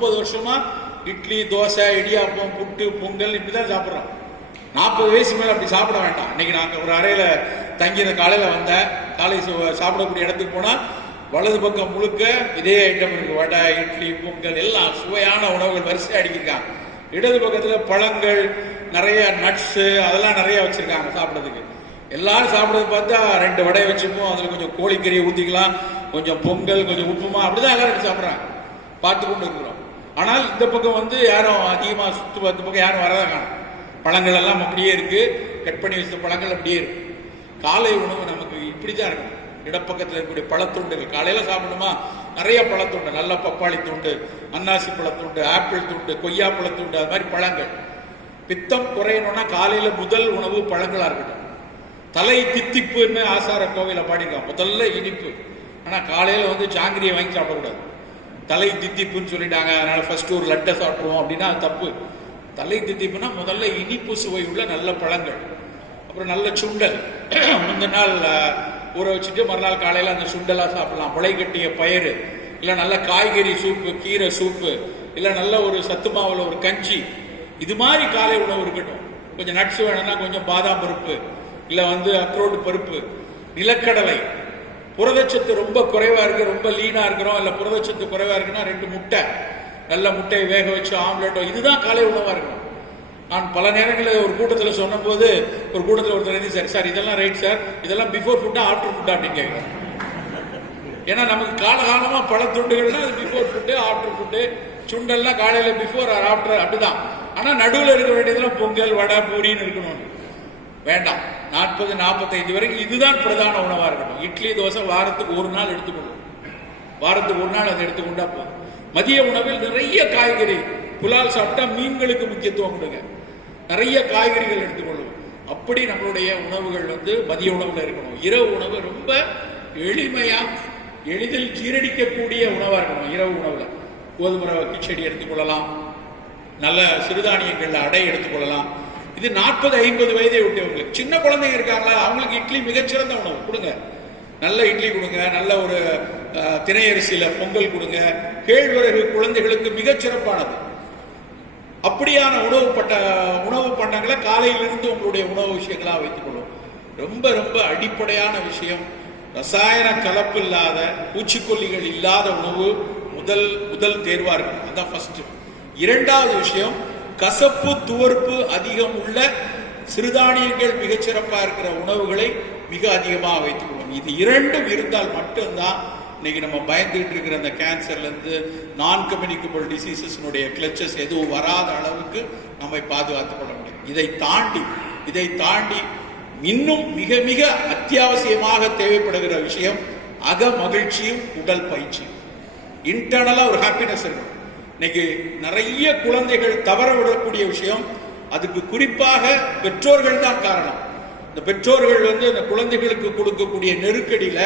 30 வருஷமா இட்லி, தோசை, இடியாப்பம், புட்டு, பொங்கல் இப்படிதான் சாப்பிட்றோம். 40 வயசு மேல அப்படி சாப்பிட வேண்டாம். இன்னைக்கு நாங்கள் ஒரு அறையில தங்கி காலையில வந்தேன். காலை சாப்பிடக்கூடிய இடத்துக்கு போனா வலது பக்கம் முழுக்க இதே ஐட்டம் இருக்கு. வடை, இட்லி, பொங்கல் எல்லாம் சுவையான உணவுகள் வரிசை அடிக்கிருக்காங்க. இடது பக்கத்துல பழங்கள், நிறைய நட்ஸ் அதெல்லாம் நிறைய வச்சிருக்காங்க சாப்பிட்றதுக்கு. எல்லாரும் சாப்பிட்றது பார்த்தா 2 வடை வச்சுப்போம், அதுல கொஞ்சம் கோழிக்கறியை ஊற்றிக்கலாம், கொஞ்சம் பொங்கல், கொஞ்சம் உப்புமா, அப்படிதான் எல்லாரும் சாப்பிட்றாங்க. பார்த்து கொண்டு இருக்கிறோம். ஆனால் இந்த பக்கம் யாரும் அதிகமாக இந்த பக்கம் யாரும் வரதான் காணும். பழங்கள் எல்லாம் அப்படியே இருக்கு, கட் பண்ணி வச்ச பழங்கள் அப்படியே இருக்கு. காலை உணவு நமக்கு இப்படிதான் இருக்கும். இடப்பக்கத்தில் இருக்கக்கூடிய பழத்துண்டுகள் காலையில சாப்பிடுமா, நிறைய பழத்துண்டு, நல்ல பப்பாளி துண்டு, அன்னாசி பழத்துண்டு, ஆப்பிள் துண்டு, கொய்யா பழத்துண்டு, அது மாதிரி பழங்கள். பித்தம் குறையணும்னா காலையில முதல் உணவு பழங்களா இருக்கட்டும். தலை தித்திப்புன்னு ஆசார கோவில பாடிருக்கான், முதல்ல இனிப்பு. ஆனா காலையில ஜாங்கிரியை வாங்கி சாப்பிடக்கூடாது. தலை தித்திப்புன்னு சொல்லிட்டாங்க, அதனால ஃபர்ஸ்ட் ஒரு லட்டை சாப்பிடுவோம் அப்படின்னா அது தப்பு. தலை தித்திப்புனா முதல்ல இனிப்பு சுவை உள்ள நல்ல பழங்கள். அப்புறம் நல்ல சுண்டல், முந்தின நாள் ஊற வச்சுட்டு மறுநாள் காலையில அந்த சுண்டலா சாப்பிடலாம். முளை கட்டிய பயிறு, இல்ல நல்ல காய்கறி சூப்பு, கீரை சூப்பு, இல்ல நல்ல ஒரு சத்து மாவுல ஒரு கஞ்சி, இது மாதிரி காலை உணவு இருக்கட்டும். கொஞ்சம் நட்ஸ் வேணும்னா கொஞ்சம் பாதாம் பருப்பு, இல்ல அக்ரோட் பருப்பு, நிலக்கடலை. புரதச்சத்து ரொம்ப குறைவா இருக்கு, ரொம்ப லீனா இருக்கிறோம், இல்ல புரதச்சத்து குறைவா இருக்குன்னா 2 முட்டை, நல்ல முட்டையை வேக வச்சு ஆம்லெட்டோ, இதுதான் காலை உணவா இருக்கணும். நான் பல நேரங்களில் ஒரு கூட்டத்தில் சொன்ன போது ஒரு கூட்டத்தில் ஒருத்தர் சார் இதெல்லாம் ரைட் சார், இதெல்லாம் பிஃபோர் ஃபுட்டா ஆஃப்டர் ஃபுட்டா அப்படின்னு கேட்குறேன். ஏன்னா நமக்கு காலகாலமா பழத்துண்டுகள்னா அது பிஃபோர் ஃபுட்டு, ஆஃப்டர் ஃபுட்டு. சுண்டல்னா காலையில பிஃபோர் ஆர் ஆஃப்டர் அப்படிதான். ஆனா நடுவில் இருக்க வேண்டியதெல்லாம் பொங்கல், வடை, பூரின்னு இருக்கணும். வேண்டாம். 40, 45 வரைக்கும் இதுதான் பிரதான உணவா இருக்கணும். இட்லி, தோசை வாரத்துக்கு ஒரு நாள் எடுத்துக்கணும். வாரத்துக்கு ஒரு நாள் அதை எடுத்துக்கொண்டா போதும். மதிய உணவில் நிறைய காய்கறி, புலால் சாப்பிட்டா மீன்களுக்கு முக்கியத்துவம் கொடுங்க, நிறைய காய்கறிகள் எடுத்துக்கொள்ளும். அப்படி நம்மளுடைய உணவுகள் மதிய உணவுல இருக்கணும். இரவு உணவு ரொம்ப எளிமையா எளிதில் ஜீரணிக்கக்கூடிய உணவா இருக்கணும். இரவு உணவுல கோதுமை கிச்சடி எடுத்துக்கொள்ளலாம், நல்ல சிறுதானியங்கள்ல அடை எடுத்துக்கொள்ளலாம். இது 40-50 வயதை விட்டவங்களுக்கு. சின்ன குழந்தைங்க இருக்காங்களா, அவங்களுக்கு இட்லி மிகச்சிறந்த உணவு கொடுங்க. நல்ல இட்லி கொடுங்க, நல்ல ஒரு திணையரிசியில பொங்கல் கொடுங்க. கேழ்வரகு குழந்தைகளுக்கு மிகச்சிறப்பானது. அப்படியான உணவு பண்டங்களை காலையிலிருந்து உங்களுடைய உணவு விஷயங்களா வைத்துக் கொள்ளும். ரொம்ப ரொம்ப அடிப்படையான விஷயம், ரசாயன கலப்பு இல்லாத, பூச்சிக்கொல்லிகள் இல்லாத உணவு முதல் தேர்வா இருக்கு. அதுதான் ஃபர்ஸ்ட். இரண்டாவது விஷயம், கசப்பு துவர்ப்பு அதிகம் உள்ள சிறுதானியங்கள் மிகச்சிறப்பா இருக்கிற உணவுகளை மிக அதிகமாக வைத்துக் கொள்ளும். இது இரண்டும் இருந்தால் மட்டும்தான் இன்னைக்கு நம்ம பயந்துட்டு இருக்கிற அந்த கேன்சர்ல இருந்து, நான் கம்யூனிகபிள் டிசீசஸ்னுடைய கிளச்சஸ் எதுவும் வராத அளவுக்கு நம்மை பாதுகாத்துக் கொள்ள முடியும். இதை தாண்டி இன்னும் மிக மிக அத்தியாவசியமாக தேவைப்படுகிற விஷயம் அக மகிழ்ச்சியும் உடல் பயிற்சியும். இன்டர்னலா ஒரு ஹாப்பினஸ் இருக்கும். இன்னைக்கு நிறைய குழந்தைகள் தவற விடக்கூடிய விஷயம், அதுக்கு குறிப்பாக பெற்றோர்கள் தான் காரணம். இந்த பெற்றோர்கள் இந்த குழந்தைகளுக்கு கொடுக்கக்கூடிய நெருக்கடியில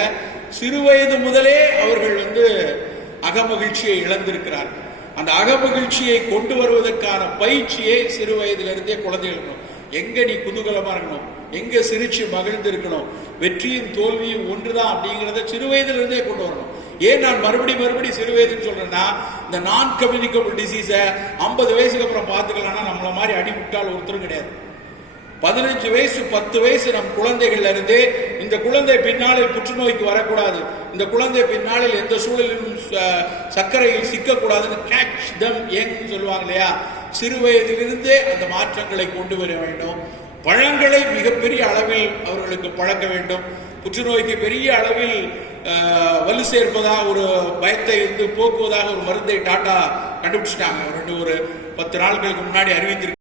சிறுவயது முதலே அவர்கள் அகமகிழ்ச்சியை இழந்திருக்கிறார்கள். அந்த அகமகிழ்ச்சியை கொண்டு வருவதற்கான பயிற்சியை சிறு வயதிலிருந்தே குழந்தைகள். எங்க நீ குதூகலமா இருக்கணும், எங்க சிரிச்சு மகிழ்ந்து இருக்கணும், வெற்றியும் தோல்வியும் ஒன்றுதான் அப்படிங்கிறத சிறு வயதிலிருந்தே கொண்டு வரணும். ஏன் நான் மறுபடியும் சிறு வயதுன்னு சொல்றேன்னா, இந்த நான் கம்யூனிகபிள் டிசீஸ 50 வயசுக்கு அப்புறம் பார்த்துக்கலாம்னா நம்மள மாதிரி அடிமுட்டால் ஒருத்தரும் கிடையாது. 15 வயசு 10 வயசு நம் குழந்தைகள்ல இருந்தே இந்த குழந்தை பின்னாளில் புற்றுநோய்க்கு வரக்கூடாது, இந்த குழந்தை பின்னாளில் எந்த சூழலிலும் சர்க்கரையில் சிக்கக்கூடாதுன்னு கேட்ச் தம் யங் சொல்லுவாங்க இல்லையா, சிறு வயதிலிருந்தே அந்த மாற்றங்களை கொண்டு வர வேண்டும். பழங்களை மிகப்பெரிய அளவில் அவர்களுக்கு பழக்க வேண்டும். புற்றுநோய்க்கு பெரிய அளவில் வலு சேர்ப்பதாக ஒரு பயத்தை போக்குவதாக ஒரு மருந்தை டாட்டா கண்டுபிடிச்சிட்டாங்க. ஒரு 10 நாட்களுக்கு முன்னாடி அறிவித்திருக்க